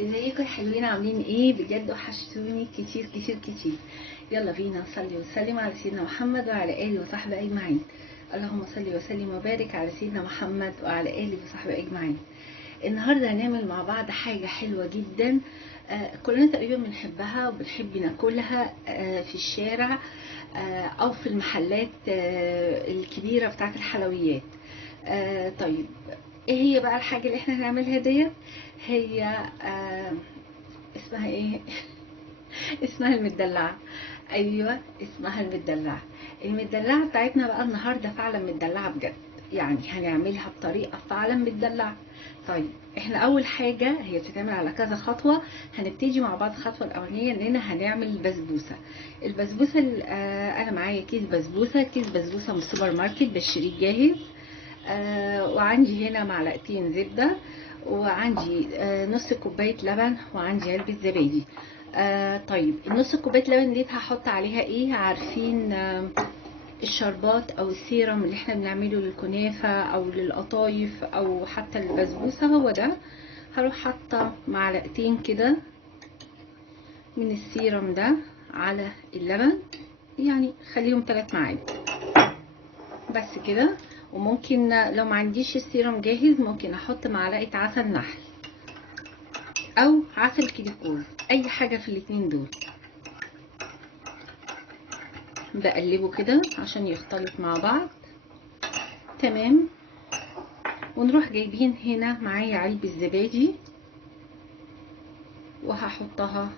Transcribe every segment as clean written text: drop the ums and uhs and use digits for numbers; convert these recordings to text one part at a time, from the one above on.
ازيكم يا حلوين؟ عاملين ايه؟ بجد وحشتوني كتير كتير كتير. يلا بينا نصلي ونسلم على سيدنا محمد وعلى اله وصحبه اجمعين. اللهم صل وسلم وبارك على سيدنا محمد وعلى اله وصحبه اجمعين. النهارده هنعمل مع بعض حاجه حلوه جدا. كلنا تقريبا بنحبها وبنحب ناكلها في الشارع او في المحلات الكبيره بتاعه الحلويات. طيب، ايه هي بقى الحاجه اللي احنا هنعملها ديت؟ هي اسمها ايه؟ اسمها المدلعه. ايوه، اسمها المدلعه. المدلعه بتاعتنا بقى النهارده فعلا مدلعه بجد، يعني هنعملها بطريقه فعلا مدلعه. طيب، احنا اول حاجه هي بتتعمل على كذا خطوه. هنبتدي مع بعض الخطوه الاولانيه اننا هنعمل البسبوسه. البسبوسه انا معايا كيس بسبوسه من السوبر ماركت بشتريه جاهز. وعندي هنا معلقتين زبده، وعندي نص كوبايه لبن، وعندي علبه زبادي. طيب، النص كوبايه لبن دي هحط عليها ايه؟ عارفين الشربات او السيرم اللي احنا بنعمله للكنافه او للقطايف او حتى البسبوسه، هو ده. هروح حاطه معلقتين كده من السيرم ده على اللبن، يعني خليهم 3 معالق بس كده. وممكن لو ما عنديش السيرم جاهز ممكن احط معلقه عسل نحل او عسل كليكور، اي حاجه في الاتنين دول. بقلبه كده عشان يختلط مع بعض. تمام. ونروح جايبين هنا معايا علبه زبادي وهحطها،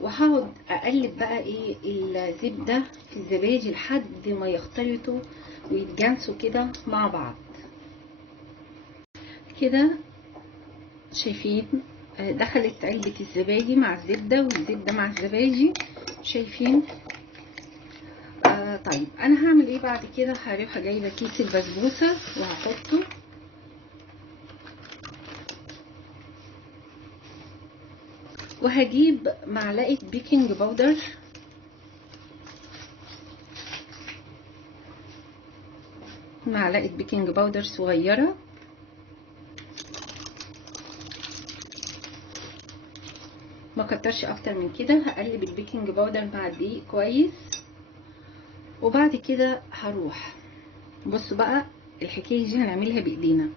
وهقعد اقلب بقى ايه الزبده في الزبادي لحد ما يختلطوا ويتجانسوا كده مع بعض كده. شايفين؟ دخلت علبه الزبادي مع الزبده والزبده مع الزبادي، شايفين؟ طيب، انا هعمل ايه بعد كده؟ هروح جايبه كيس البسبوسه وهحطه، وهجيب معلقه بيكنج باودر، معلقه بيكنج باودر صغيره، ما كترش اكتر من كده. هقلب البيكنج باودر مع الدقيق كويس، وبعد كده هروح، بصوا بقى الحكايه دي هنعملها بايدينا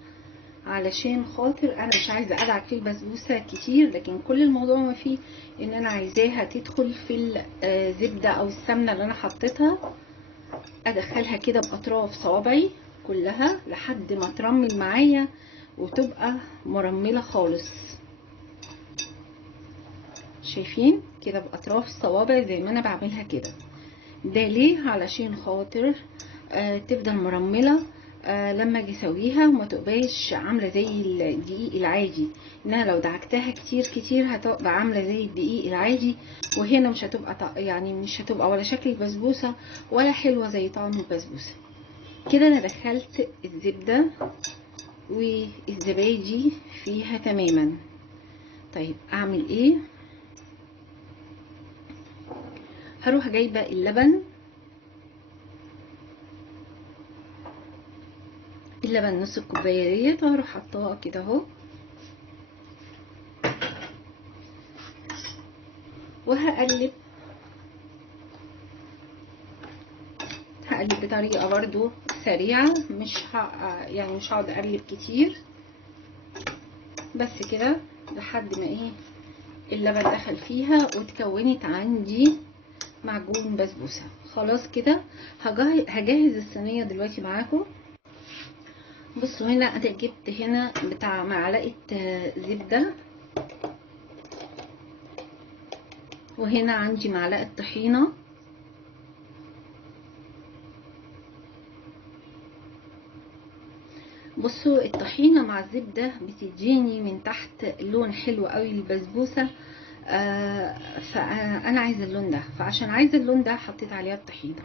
علشان خاطر انا مش عايزه ادعك في البسبوسه كتير، لكن كل الموضوع ما فيه ان انا عايزاها تدخل في الزبده او السمنه اللي انا حطيتها. ادخلها كده باطراف صوابعي كلها لحد ما ترمل معايا وتبقى مرمله خالص. شايفين كده؟ باطراف الصوابع زي ما انا بعملها كده. ده ليه؟ علشان خاطر تفضل مرمله لما اجي اسويها وما تبقاش عامله زي الدقيق العادي. انها لو دعكتها كتير كتير هتبقى عامله زي الدقيق العادي، وهنا مش هتبقى يعني مش هتبقى ولا شكل البسبوسه ولا حلوه زي طعم البسبوسه. كده انا دخلت الزبده والزبادي فيها تماما. طيب، اعمل ايه؟ هروح جايبه اللبن نص الكوبايه ديت، وهروح حطاها كده اهو، وهقلب بطريقه برضو سريعه، يعني مش هقعد اقلب كتير، بس كده لحد ما ايه اللبن دخل فيها واتكونت عندي معجون بسبوسه. خلاص كده هجهز الصينيه دلوقتي معاكم. بصوا هنا انا جبت هنا بتاع معلقه زبده، وهنا عندي معلقه طحينه، بصوا الطحينه مع الزبده بتديني من تحت لون حلو قوي للبسبوسه. فانا عايزه اللون ده، فعشان عايزه اللون ده حطيت عليها الطحينه.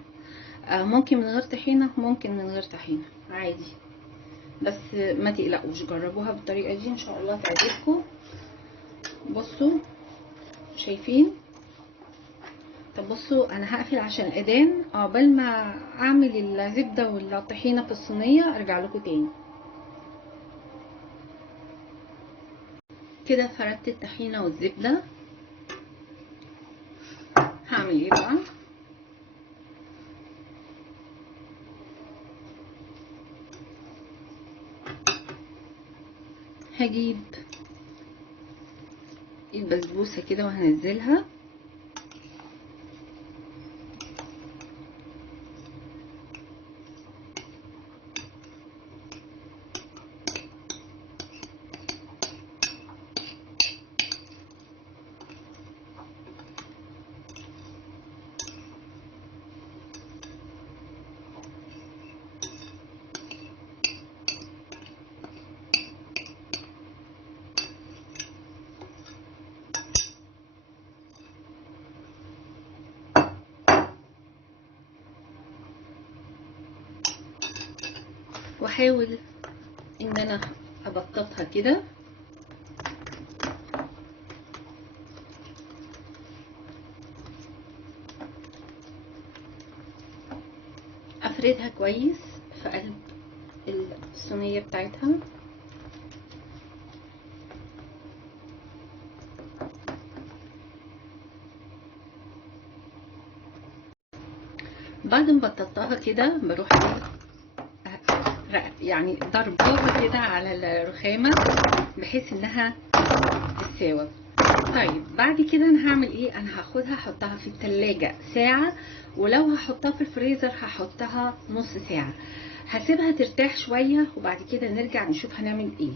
ممكن من غير طحينه، ممكن من غير طحينه عادي، بس ما تقلقوش، جربوها بالطريقه دي ان شاء الله تعجبكم. بصوا شايفين؟ طب بصوا، انا هقفل عشان الاذان، عقبال ما اعمل الزبده والطحينه في الصينيه ارجع لكم تاني. كده فردت الطحينه والزبده. هعمل ايه بقى؟ هجيب البسبوسه كده وهنزلها. واحاول ان انا ابططها كده، افردها كويس في قلب الصينيه بتاعتها. بعد ما بططتها كده بروح يعني ضرباها كده على الرخامه بحيث انها تتساوى. طيب بعد كده انا هعمل ايه؟ انا هاخدها احطها في التلاجة ساعة، ولو هحطها في الفريزر هحطها نص ساعة. هسيبها ترتاح شوية وبعد كده نرجع نشوف هنعمل ايه.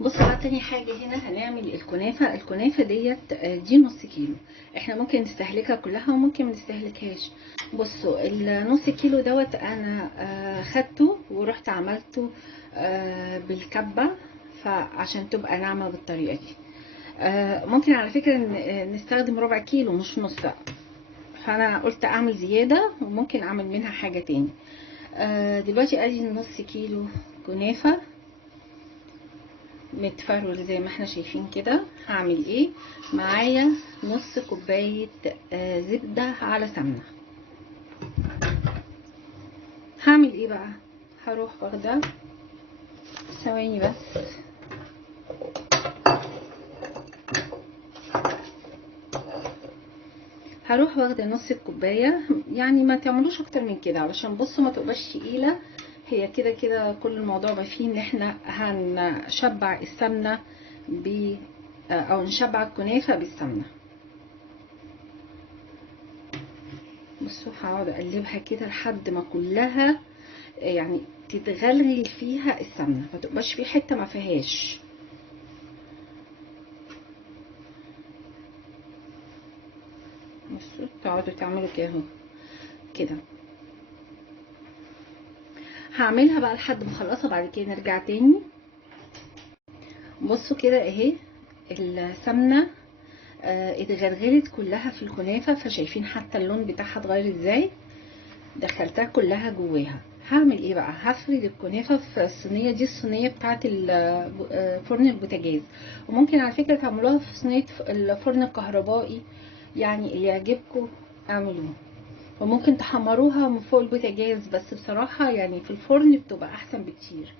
بصوا بقى تاني حاجة هنا هنعمل الكنافة. الكنافة ديت دي نص كيلو، احنا ممكن نستهلكها كلها وممكن ما نستهلكهاش. بصوا النص كيلو دوت انا خدته ورحت عملته بالكبة، فعشان تبقى ناعمة بالطريقة دي. ممكن على فكرة نستخدم ربع كيلو مش نص، فانا قلت اعمل زيادة وممكن اعمل منها حاجة تاني. دلوقتي ادي نص كيلو كنافة متفرول زي ما احنا شايفين كده. هعمل ايه؟ معايا نص كوباية زبدة على سمنة. هعمل ايه بقى؟ هروح واخدة، ثواني بس، هروح واخده نص الكوبايه، يعني ما تعملوش اكتر من كده علشان بصوا ما تبقاش تقيله. هي كده كده كل الموضوع بقى فيه ان احنا هنشبع السمنه او نشبع الكنافه بالسمنه. بصوا هقعد اقلبها كده لحد ما كلها يعني تتغلغل فيها السمنه، ما تبقاش في حته ما فيهاش. بصوا تقعدوا تعملوا كده اهو كده. هعملها بقى لحد ما اخلصها، بعد كده نرجع تاني. بصوا كده اهي السمنه اتغرغرت كلها في الكنافه، فشايفين حتى اللون بتاعها اتغير ازاي. دخلتها كلها جواها. هعمل ايه بقى؟ هفرد الكنافه في الصينيه دي، الصينيه بتاعه فرن البوتاجاز، وممكن على فكره تعملوها في صينيه الفرن الكهربائي، يعني اللي يعجبكم اعملوه. وممكن تحمروها من فوق البوتاجاز، بس بصراحه يعني في الفرن بتبقى احسن بكتير.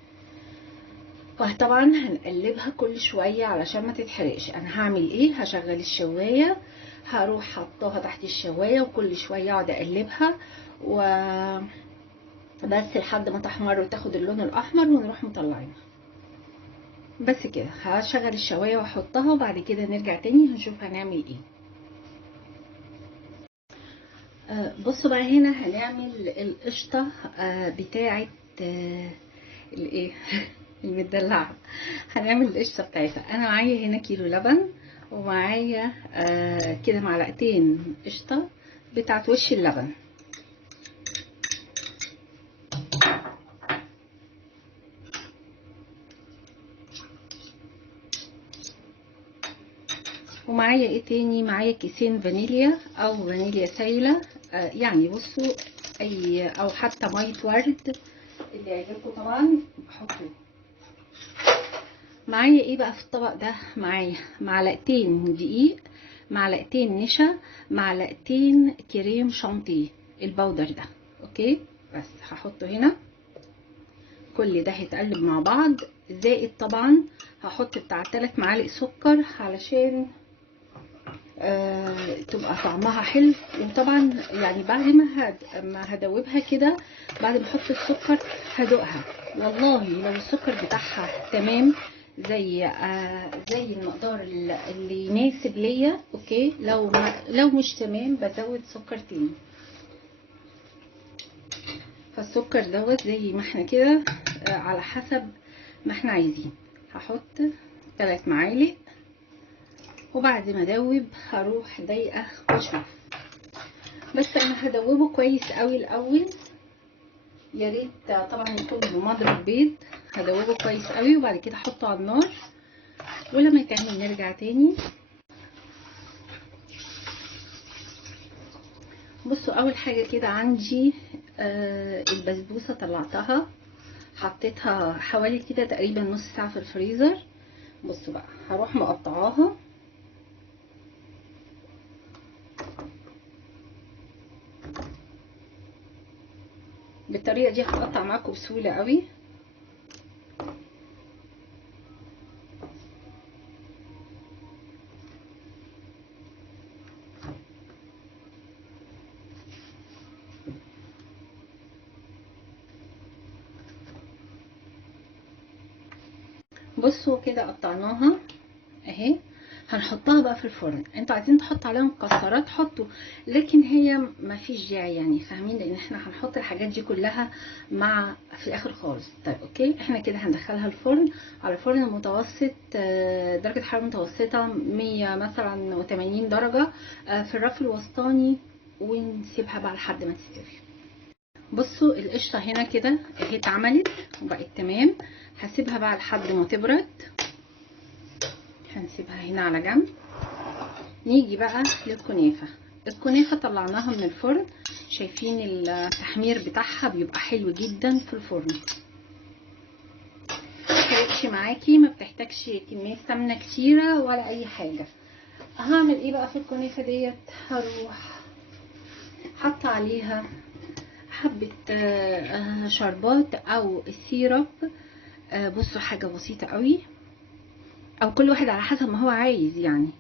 وطبعا هنقلبها كل شويه علشان ما تتحرقش. انا هعمل ايه؟ هشغل الشوايه، هروح حطاها تحت الشوايه وكل شويه اقعد اقلبها بس لحد ما تحمر وتاخد اللون الاحمر ونروح مطلعينها. بس كده هشغل الشوايه واحطها وبعد كده نرجع تاني هنشوف هنعمل ايه. بصوا بقى هنا هنعمل القشطه بتاعه الايه المدلعه. هنعمل القشطه بتاعتها. انا معايا هنا كيلو لبن، ومعايا كده معلقتين قشطه بتاعت وش اللبن. ومعايا ايه تاني؟ معايا كيسين فانيليا او فانيليا سايله، يعني بصوا اي او حتى ميه ورد اللي يعجبكم طبعا حطوه. معايا ايه بقى في الطبق ده؟ معايا معلقتين دقيق، معلقتين نشا، معلقتين كريم شانتيه البودر ده. اوكي، بس هحطه هنا كل ده هيتقلب مع بعض، زائد طبعا هحط بتاع 3 معالق سكر علشان تبقى طعمها حلو. وطبعا يعني بعد ما هدوبها كده، بعد ما احط السكر هدوقها، والله لو السكر بتاعها تمام زي المقدار اللي يناسب ليا اوكي، لو مش تمام بزود سكر تاني. فالسكر دوت زي ما احنا كده على حسب ما احنا عايزين. هحط 3 معالق، وبعد ما ادوب هروح ضايقه واشوف. بس انا هدوبه كويس قوي الاول، يا ريت طبعا يكون بمضرب بيض. هدوبه كويس قوي وبعد كده احطه على النار، ولما يتعمل نرجع تاني. بصوا اول حاجه كده عندي البسبوسه طلعتها، حطيتها حوالي كده تقريبا نص ساعه في الفريزر. بصوا بقى هروح مقطعاها بالطريقه دي، هتقطع معاكم بسهوله قوي. بصوا كده قطعناها اهي. هنحطها بقى في الفرن. انتوا عايزين تحطوا عليها مكسرات حطوا، لكن هي ما فيش داعي يعني، فاهمين؟ لان احنا هنحط الحاجات دي كلها مع في الاخر خالص. طيب اوكي، احنا كده هندخلها الفرن على فرن متوسط، درجه حراره متوسطه 100 مثلا و80 درجه في الرف الوسطاني، ونسيبها بقى لحد ما تستوي. بصوا القشطه هنا كده اهي اتعملت وبقت تمام. هسيبها بقى لحد ما تبرد. هنسيبها هنا على جنب. نيجي بقى للكنافه. الكنافه طلعناها من الفرن، شايفين التحمير بتاعها بيبقى حلو جدا في الفرن. متفرقش معاكي، ما بتحتاجش كميه سمنه كتيره ولا اي حاجه. هعمل ايه بقى في الكنافه ديت؟ هروح حط عليها حبه شربات او سيرب. بصوا حاجه بسيطه قوي، او كل واحد على حسب ما هو عايز يعني.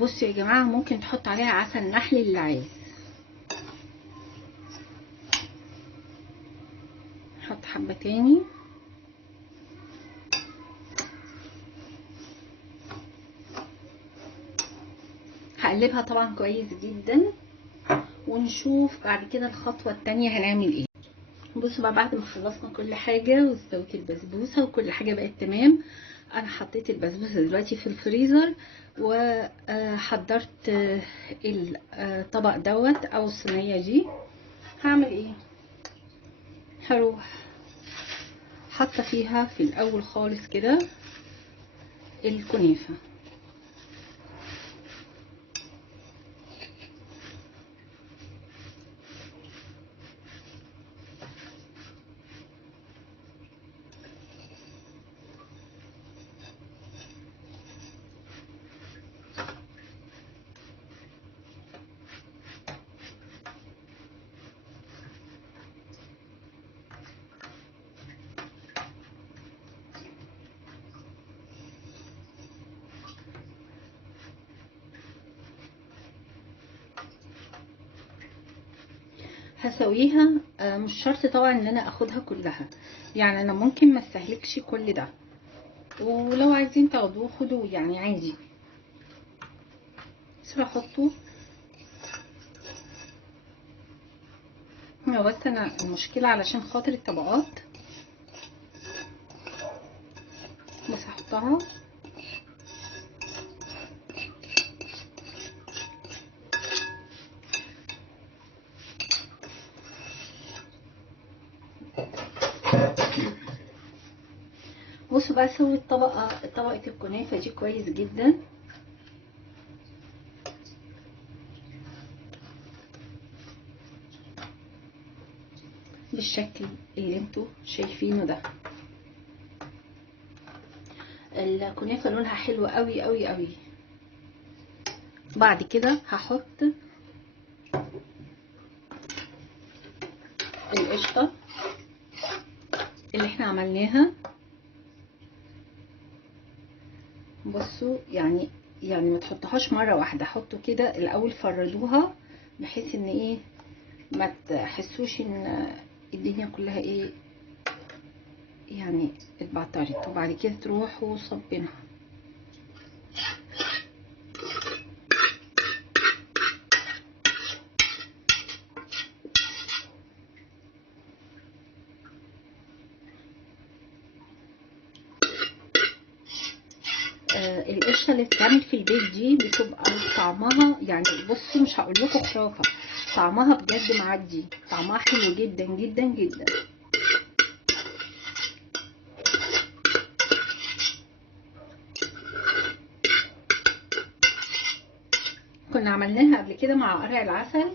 بصوا يا جماعه، ممكن تحط عليها عسل نحل اللي عايز. نحط حبه تاني. هقلبها طبعا كويس جدا، ونشوف بعد كده الخطوه التانية هنعمل ايه. بصوا بقى بعد ما خلصنا كل حاجه واستوت البسبوسه وكل حاجه بقت تمام، انا حطيت البسبوسه دلوقتي في الفريزر، وحضرت الطبق دوت او الصينيه دي. هعمل ايه؟ هروح حاطه فيها في الاول خالص كده الكنافه. هسويها. مش شرط طبعا ان انا اخدها كلها، يعني انا ممكن ما استهلكش كل ده، ولو عايزين تاخدوه خدوه يعني عادي. بس بحطه هنا. بس انا المشكله علشان خاطر الطبقات، بس هحطها. بصوا بقى اسوي طبقه الكنافه دي كويس جدا بالشكل اللي انتوا شايفينه ده. الكنافه لونها حلو قوي قوي قوي. بعد كده هحط القشطه اللي احنا عملناها. بصوا يعني ما تحطوهاش مره واحده، حطوا كده الاول، فردوها بحيث ان ايه ما تحسوش ان الدنيا كلها ايه يعني اتبعترت، وبعد كده تروحوا صبينها. القشطه اللي بتتعمل في البيت دي بتبقى طعمها يعني بصوا مش هقول لكم خرافه، طعمها بجد معدي، طعمها حلو جدا جدا جدا. كنا عملناها قبل كده مع قرع العسل،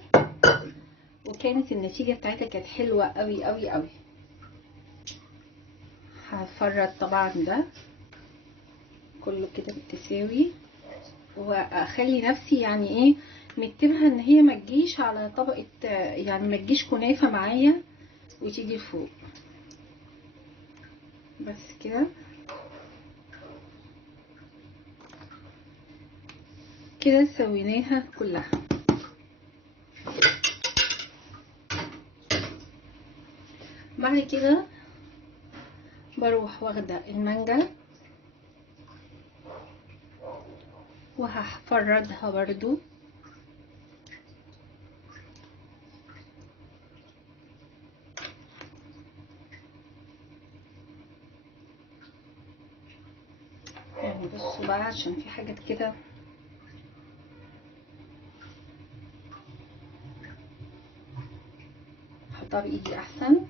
وكانت النتيجه بتاعتها كانت حلوه قوي قوي قوي. هفرد طبعا ده كله كده بالتساوي، واخلي نفسي يعني ايه متبهه ان هي ما تجيش على طبقه، يعني ما تجيش كنافه معايا وتيجي فوق. بس كده كده سويناها كلها. بعد كده بروح واخده المانجا وهفردها برضو. يعني بصوا بقى عشان في حاجات كده احطها بايدي احسن.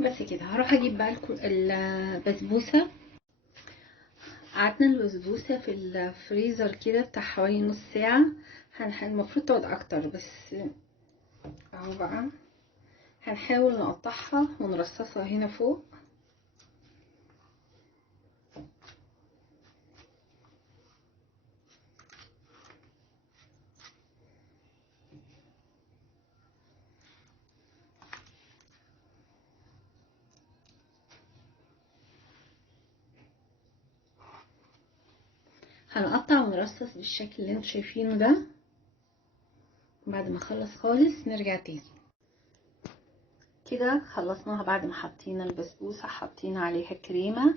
بس كده هروح اجيب بقى البسبوسه. قعدنا البسبوسه في الفريزر كده بتاع حوالي نص ساعه، المفروض تقعد اكتر، بس اهو بقى هنحاول نقطعها ونرصصها هنا فوق. هنقطع ونرصص بالشكل اللي انتوا شايفينه ده. بعد ما اخلص خالص نرجع تاني. كده خلصناها بعد ما حطينا البسبوسه، حطينا عليها كريمه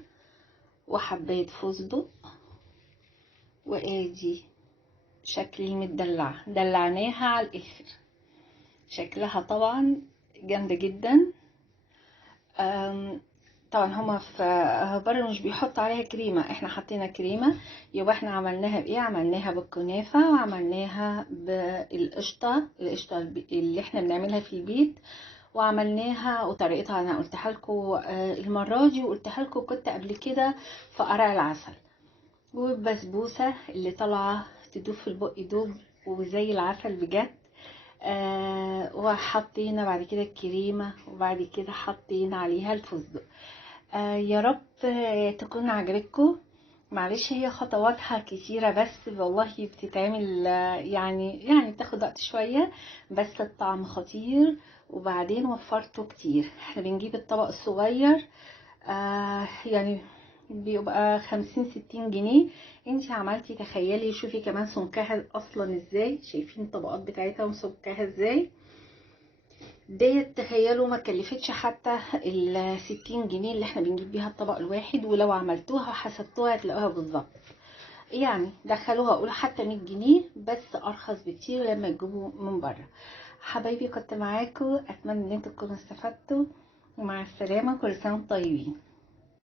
وحبايه فستق، وادي شكل المدلعه، دلعناها على الاخر. شكلها طبعا جامده جدا. طبعا هما في بره مش بيحطوا عليها كريمه، احنا حطينا كريمه. يبقى احنا عملناها بايه؟ عملناها بالكنافه، وعملناها بالقشطه، القشطه اللي احنا بنعملها في البيت، وعملناها وطريقتها انا قلتها لكم المره دي، وقلتها لكم كنت قبل كده في قرع العسل. والبسبوسه اللي طالعه تدوب في البق دوب وزي العسل بجد. وحطينا بعد كده الكريمه، وبعد كده حطينا عليها الفستق. يا رب تكون عجبتكم. معلش هي خطواتها كتيرة، بس والله بتتعمل يعني بتاخد وقت شوية، بس الطعم خطير. وبعدين وفرته كتير. احنا بنجيب الطبق الصغير يعني بيبقى 50-60 جنيه. انتي عملتي تخيلي، شوفي كمان سمكها اصلا ازاي، شايفين الطبقات بتاعتها وسمكها ازاي. ديت تخيلوا ما كلفتش حتى ال 60 جنيه اللي احنا بنجيب بيها الطبق الواحد، ولو عملتوها وحسبتوها هتلاقوها بالظبط. يعني دخلوها قولوا حتى 100 جنيه بس ارخص بكتير لما تجيبوا من بره. حبايبي كنت معاكم، اتمنى ان انتوا تكونوا استفدتوا، ومع السلامه، كل سنه وانتم طيبين.